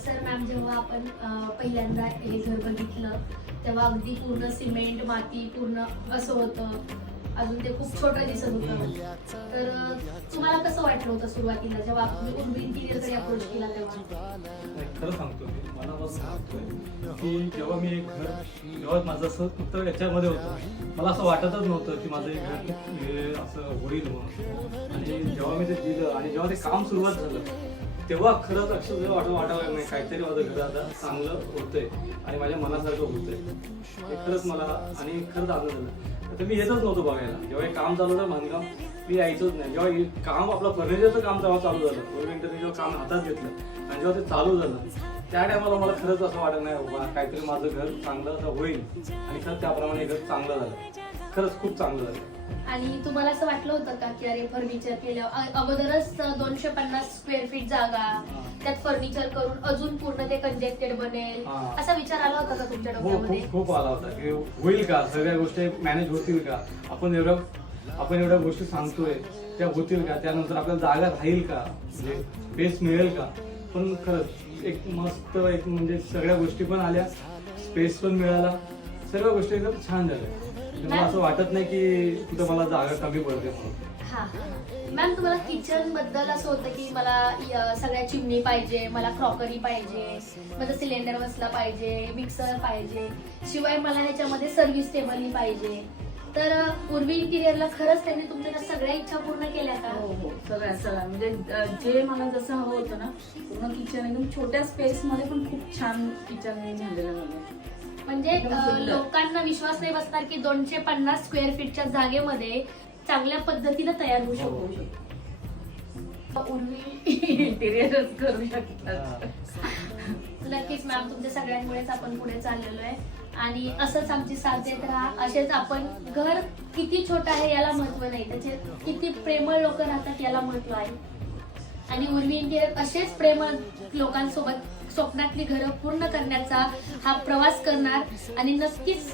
Sir ma'am, जेव्हा आपण पहिल्यांदा हे घर बघितलं तेव्हा अगदी पूर्ण सिमेंट माती पूर्ण असं होतं, अजून ते खूप छोटं दिसत होतं. तर तुम्हाला कसं वाटलं होतं सुरुवातीला जेव्हा तुम्ही उर्वी इंटिरियरकडे अप्रोच केला तेव्हा? खरं सांगतो मी, मनापासून सांगतोय की जेव्हा मी एक घर, जेव्हा माझं असं फक्त याच्यामध्ये होतं, मला असं वाटतच नव्हतं की माझं एक घर हे असं होईल म्हणून. आणि जेव्हा मी ते दिलं आणि जेव्हा ते काम सुरुवात झालं तेव्हा खरंच अक्षरशः वाटावं नाही काहीतरी माझं घर आता चांगलं होतंय आणि माझ्या मनासारखं होतंय. हे खरंच मला आणि खरंच आनंद झाला. तर मी येतच नव्हतो बघायला. जेव्हा हे काम चालू होतं बांधकाम, मी यायचंच नाही. जेव्हा हे काम आपलं फर्निचरचं काम तेव्हा चालू झालं, मी जेव्हा काम हातात घेतलं आणि जेव्हा ते चालू झालं त्या टायमाला मला खरंच असं वाटत नाही बाबा काहीतरी माझं घर चांगलं असं होईल. आणि खरंच त्याप्रमाणे घर चांगलं झालं, खरंच खूप चांगलं झालं. आणि तुम्हाला असं वाटलं होतं का की अरे फर्निचर केलं, अगोदरच 250 स्क्वेअर फीट जागा, त्यात फर्निचर करून अजून पूर्ण ते कंजेक्टेड बनेल, असा विचार आला होता का तुमच्या डोक्यामध्ये? खूप आला होता की होईल का, सगळ्या गोष्टी मॅनेज होतील का, आपण एवढ्या गोष्टी सांगतोय त्या होतील का, त्यानंतर आपल्याला जागा राहील का, म्हणजे स्पेस मिळेल का. पण खरंच एक मस्त एक म्हणजे सगळ्या गोष्टी पण आल्या, स्पेस पण मिळाला, सर्व गोष्टी एकदम छान झाल्या. मला असं वाटत नाही की कुठं मला जागा कमी पडते म्हणून. हा मॅम, तुम्हाला किचन बद्दल असं होतं की मला सगळ्या चिमणी पाहिजे, मला क्रॉकरी पाहिजे, माझं सिलेंडर बसला पाहिजे, मिक्सर पाहिजे, शिवाय मला ह्याच्यामध्ये सर्व्हिस टेबलही पाहिजे. तर उर्वी इंटिरियरला खरंच त्यांनी तुमच्या सगळ्या इच्छा पूर्ण केल्या का? हो, सगळ्या म्हणजे जे मला जसं हवं होतं ना, पूर्ण किचन एकदम छोट्या स्पेस मध्ये पण खूप छान किचन झालेलं मला. म्हणजे लोकांना विश्वास नाही बसणार की 250 स्क्वेअर फीटच्या जागेमध्ये चांगल्या पद्धतीने तयार होऊ शकतो. उर्वी इंटिरियरच करू शकतात. नक्कीच मॅम, तुमच्या सगळ्यांमुळेच आपण पुढे चाललेलो आहे आणि असंच आमची साथ देत राहा. असेच आपण, घर किती छोटं आहे याला महत्व नाही, त्याचे किती प्रेमळ लोक राहतात याला महत्व आहे. आणि उर्वी इंटिरियर असेच प्रेमळ लोकांसोबत स्वप्नातली घरं पूर्ण करण्याचा हा प्रवास करणार आणि नक्कीच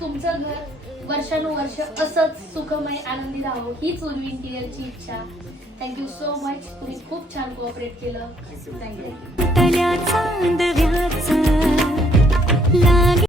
तुमचं घर वर्षानुवर्ष असंच सुखमय आनंदी राहावं हीच उर्वी इंटिरियरची इच्छा. थँक्यू सो मच, तुम्ही खूप छान कोऑपरेट केलं. थँक्यू.